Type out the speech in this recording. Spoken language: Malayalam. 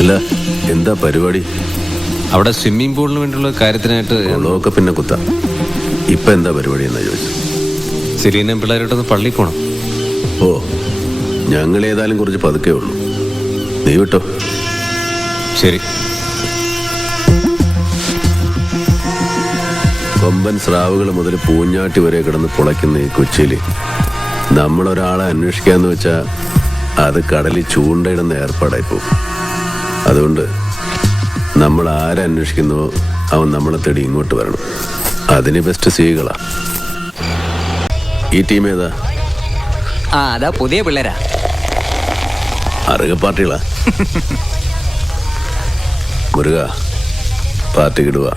അല്ല, എന്താ പരിപാടി? അവിടെ സ്വിമ്മിംഗ് പൂളിന് വേണ്ടിയുള്ള കാര്യത്തിനായിട്ട് ഒക്കെ പിന്നെ കുത്താം. ഇപ്പം എന്താ പരിപാടി എന്നാ ചോദിച്ചു. സിലീനയും പിള്ളേരോട്ടൊന്ന് പള്ളിയിൽ പോകണം. ഓ, ഞങ്ങൾ ഏതായാലും കുറച്ച് പതുക്കേ ഉള്ളൂ. നീ വിട്ടോ. ശരി. കൊമ്പൻ സ്രാവുകൾ മുതൽ പൂഞ്ഞാട്ടി വരെ കിടന്ന് പുളയ്ക്കുന്ന ഈ കൊച്ചിയിൽ നമ്മളൊരാളെ അന്വേഷിക്കാന്ന് വെച്ചാൽ അത് കടലിൽ ചൂണ്ടയിടുന്ന ഏർപ്പാടായിപ്പോവും. അതുകൊണ്ട് നമ്മൾ ആരെ അന്വേഷിക്കുന്നുവോ അവൻ നമ്മളെ തേടി ഇങ്ങോട്ട് വരണം. അതിന് ബെസ്റ്റ് സീകളാ. ഈ ടീം ഏതാ? അതാ പുതിയ പിള്ളേരാ, അറുക പാർട്ടികളാ. മുരുക, പാർട്ടി കിടുക.